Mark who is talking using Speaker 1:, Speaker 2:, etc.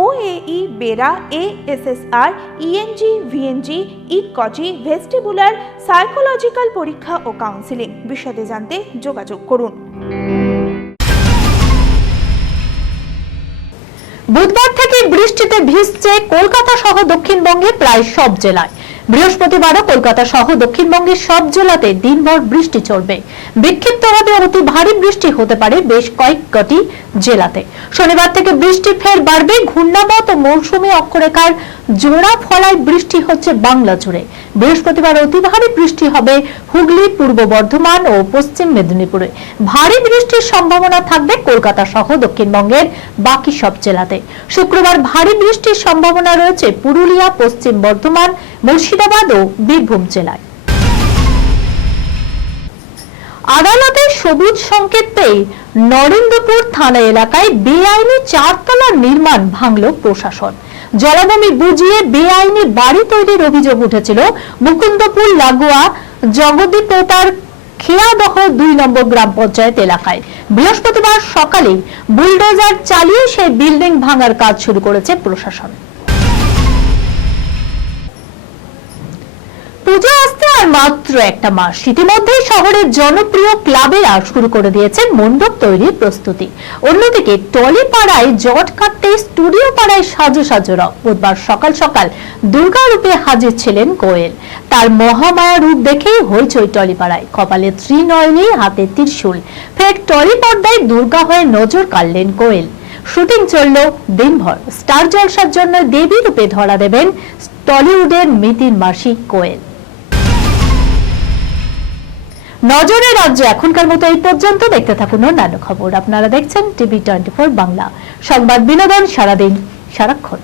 Speaker 1: OAE BERA ASSR ENG VNG ইকজি vestibular psychological পরীক্ষা ও counselling বিশদে জানতে যোগাযোগ করুন।
Speaker 2: বুধবার থেকে বৃষ্টিতে ভিজছে কলকাতা সহ দক্ষিণবঙ্গে প্রায় সব জেলায়। বৃহস্পতিবারও কলকাতা সহ দক্ষিণবঙ্গের সব জেলাতে দিনভর বৃষ্টি চলবে। বিক্ষিপ্তভাবে অতি ভারী বৃষ্টি হতে পারে বেশ কয়েকটি জেলাতে। শনিবার থেকে বৃষ্টি ফের বাড়বে ঘূর্ণাবত মৌসুমী অক্ষরেখার জোড়া ফলায় বৃষ্টি হচ্ছে বাংলা জুড়ে। বৃহস্পতিবার অতি ভারী বৃষ্টি হবে হুগলি, পূর্ব বর্ধমান ও পশ্চিম মেদিনীপুরে। ভারী বৃষ্টির সম্ভাবনা থাকবে কলকাতা সহ দক্ষিণবঙ্গের বাকি সব জেলাতে। শুক্রবার ভারী বৃষ্টির সম্ভাবনা রয়েছে পুরুলিয়া, পশ্চিম বর্ধমান, মুর্শিদাবাদ ও বীরভূম জেলায়। আদালতে সবুজ সংকেত পেয়ে নরেন্দ্রপুর থানা এলাকায় বেআইনি চারতলা নির্মাণ ভাঙল প্রশাসন। জলাভূমি বুঝিয়ে বেআইনি বাড়ি তৈরির অভিযোগ উঠেছিল। মুকুন্দপুর, লাগোয়া, জগদীপোতার খেয়াদহ দুই নম্বর গ্রাম পঞ্চায়েত এলাকায়। বৃহস্পতিবার সকালে বুলডোজার চালিয়ে সেই বিল্ডিং ভাঙার কাজ শুরু করেছে প্রশাসন। পুজো আর মাত্র একটা মাস। ইতিমধ্যে শহরের জনপ্রিয় ক্লাবেরা শুরু করে দিয়েছেন মণ্ডপ তৈরির প্রস্তুতি। অন্যদিকে টলি পাড়ায় জট কাটতে স্টুডিও পাড়ায় সাজো সাজোরা বুধবার সকাল সকাল দুর্গা রূপে হাজির ছিলেন কোয়েল তার মহামায়া রূপ দেখেই হইচই টলি পাড়ায় কপালে ত্রিনয়নী হাতে ত্রিশূল। ফের টলি পর্দায় দুর্গা হয়ে নজর কাড়লেন কোয়েল শুটিং চলল দিনভর। স্টার জলসার জন্য দেবী রূপে ধরা দেবেন টলিউডের মিতিন মাসিক কোয়েল নজরে রাজ্য এখনকার মতো এই পর্যন্ত। দেখতে থাকুন অন্যান্য খবর। আপনারা দেখছেন টিভি টোয়েন্টি বাংলা। সংবাদ বিনোদন সারাদিন সারাক্ষণ।